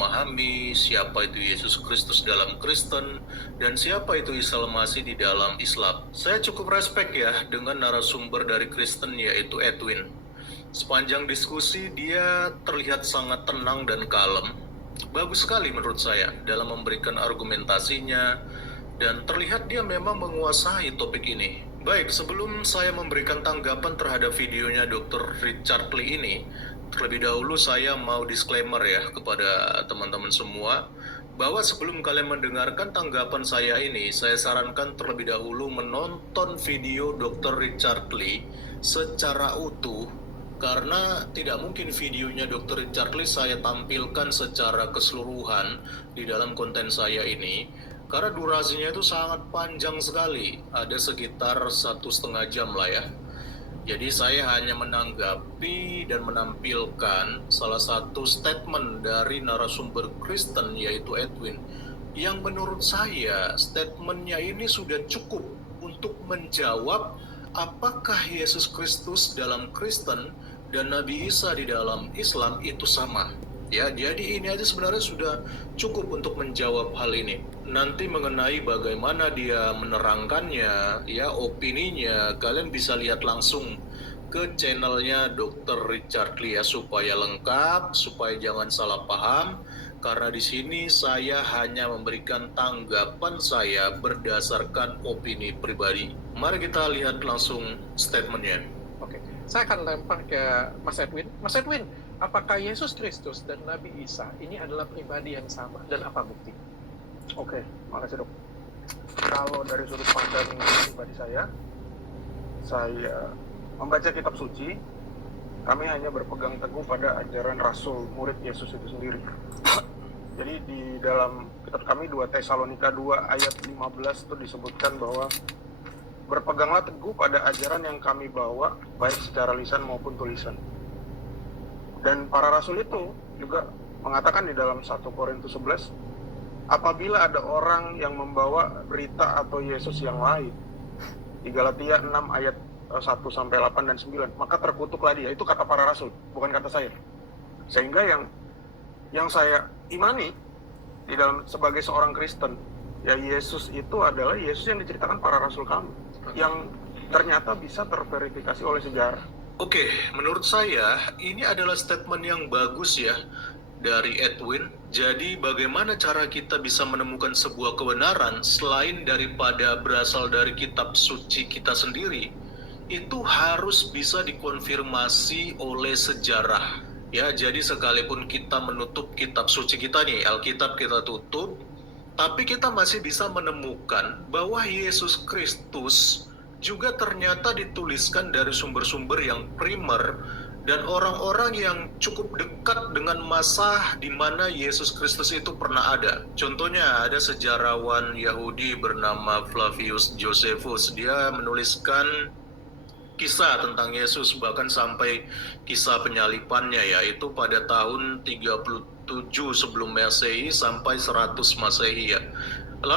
memahami siapa itu Yesus Kristus dalam Kristen dan siapa itu Isa Al-Masih di dalam Islam. Saya cukup respect ya dengan narasumber dari Kristen yaitu Edwin. Sepanjang diskusi dia terlihat sangat tenang dan kalem. Bagus sekali menurut saya dalam memberikan argumentasinya dan terlihat dia memang menguasai topik ini. Baik, sebelum saya memberikan tanggapan terhadap videonya Dr. Richard Lee ini, terlebih dahulu saya mau disclaimer ya kepada teman-teman semua, bahwa sebelum kalian mendengarkan tanggapan saya ini, saya sarankan terlebih dahulu menonton video Dr. Richard Lee secara utuh, karena tidak mungkin videonya Dr. Richard Lee saya tampilkan secara keseluruhan di dalam konten saya ini, karena durasinya itu sangat panjang sekali, ada sekitar 1,5 jam lah ya. Jadi saya hanya menanggapi dan menampilkan salah satu statement dari narasumber Kristen yaitu Edwin, yang menurut saya statementnya ini sudah cukup untuk menjawab apakah Yesus Kristus dalam Kristen dan Nabi Isa di dalam Islam itu sama. Ya, jadi ini aja sebenarnya sudah cukup untuk menjawab hal ini. Nanti mengenai bagaimana dia menerangkannya, ya opininya, kalian bisa lihat langsung ke channelnya Dr. Richard Lee ya, supaya lengkap, supaya jangan salah paham. Karena di sini saya hanya memberikan tanggapan saya berdasarkan opini pribadi. Mari kita lihat langsung statementnya. Oke, saya akan lempar ke Mas Edwin. Mas Edwin, apakah Yesus Kristus dan Nabi Isa ini adalah pribadi yang sama dan apa bukti? Oke, makasih dok. Kalau dari sudut pandang pribadi saya membaca kitab suci, kami hanya berpegang teguh pada ajaran Rasul murid Yesus itu sendiri. Jadi di dalam kitab kami 2 Tesalonika 2 ayat 15 itu disebutkan bahwa berpeganglah teguh pada ajaran yang kami bawa, baik secara lisan maupun tulisan. Dan para rasul itu juga mengatakan di dalam 1 Korintus 11, apabila ada orang yang membawa berita atau Yesus yang lain, di Galatia 6 ayat 1-8 dan 9, maka terkutuklah dia. Itu kata para rasul, bukan kata saya. Sehingga yang saya imani di dalam sebagai seorang Kristen, ya Yesus itu adalah Yesus yang diceritakan para rasul kami, yang ternyata bisa terverifikasi oleh sejarah. Oke, menurut saya ini adalah statement yang bagus ya dari Edwin. Jadi bagaimana cara kita bisa menemukan sebuah kebenaran selain daripada berasal dari kitab suci kita sendiri? Itu harus bisa dikonfirmasi oleh sejarah. Ya, jadi sekalipun kita menutup kitab suci kita nih, Alkitab kita tutup, tapi kita masih bisa menemukan bahwa Yesus Kristus juga ternyata dituliskan dari sumber-sumber yang primer dan orang-orang yang cukup dekat dengan masa di mana Yesus Kristus itu pernah ada. Contohnya ada sejarawan Yahudi bernama Flavius Josephus. Dia menuliskan kisah tentang Yesus, bahkan sampai kisah penyalipannya, yaitu pada tahun 37 sebelum Masehi sampai 100 Masehi ya. Lalu